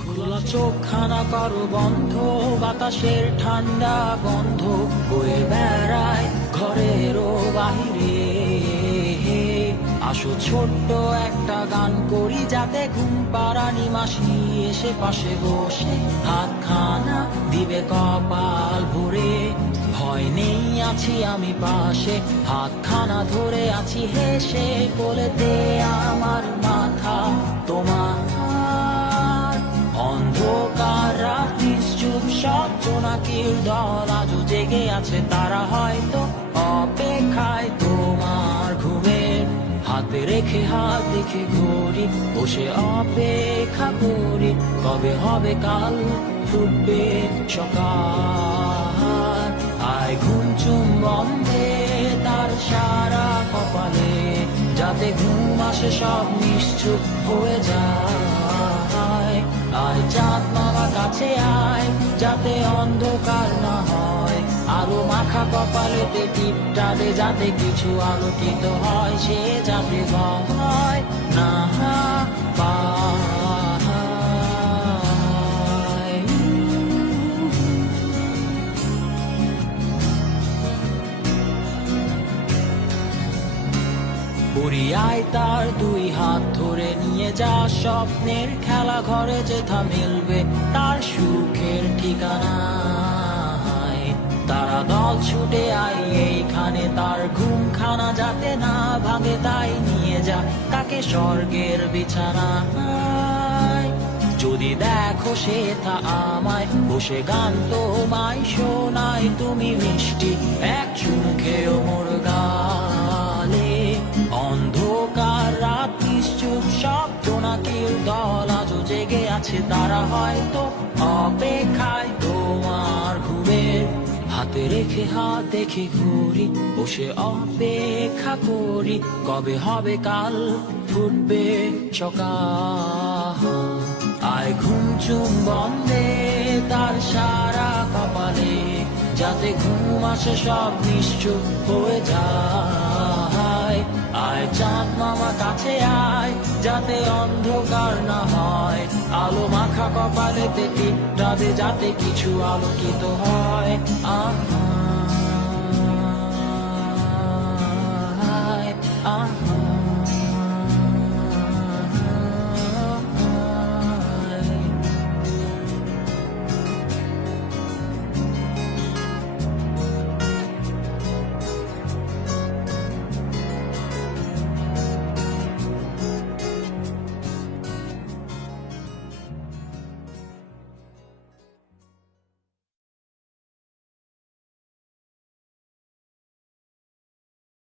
খোলা চোখখানা করো বন্ধ, বাতাসের ঠান্ডা গন্ধ বয়ে বেড়ায় ঘরেরও বাহিরে। আসো ছোট্ট একটা গান করি, যাতে ঘুম পাড়ানি মাসি এসে পাশে বসে হাতখানা দিবে কপাল ভরে। ভয় নেই, আছি আমি পাশে, হাতখানা ধরে আছি হেসে, কোলেতে আমার মাথা তোমার। অন্ধকার রাত্রি চুপ, সব জোনাকির দল আজও জেগে আছে, তারা হয়তো অপেক্ষায় তোমার ঘুমের। হাতে রেখে হাত দেখে ঘড়ি, বসে অপেক্ষা করি, কবে হবে কাল, ফুটবে সকাল। আয় ঘুম চুম্বন দে তার সারা কপালে, যাতে ঘুম আসে সব নিশ্চুপ হয়ে যায়। আয় চাঁদ মামা কাছে আয়, যাতে অন্ধকার না হয়, আলো মাখা কপালেতে টিপটা দে, যাতে কিছু আলোকিত হয়, সে যাতে ভয় না পায়। পুরিয়ায় তার দুই হাত ধরে নিয়ে যা, স্বপ্নের খেলা ঘরে যেথা মিলবে তার সুখের ঠিকানা। তারা দল ছুটে আই এইখানে, তার ঘুমখানা যাতে না ভাঙে, তাই নিয়ে যা তাকে স্বর্গের বিছানায়। যদি দেখো সে তা আমায় বসে গান তোমায় শোনায়, তুমি মিষ্টি এক চুমু খেয়েও মোর গালে। অন্ধকার রাত্রি চুপ, সব জোনাকির দল আজও জেগে আছে, তারা হয়তো অপেক্ষায় তোমার ঘুমের। হাতে রেখে হাত দেখে ঘুরি, বসে অপেক্ষা করি, কবে হবে কাল, ফুটবে সকাল। আয় ঘুম চুম্বন দে তার সারা কপালে, যাতে ঘুম আসে সব নিশ্চুপ হয়ে যায়। আয় চাঁদ মামা কাছে আয়, যাতে অন্ধকার না হয়, আলো মাখা কপালেতে টিপটা দে, যাতে কিছু আলোকিত হয়।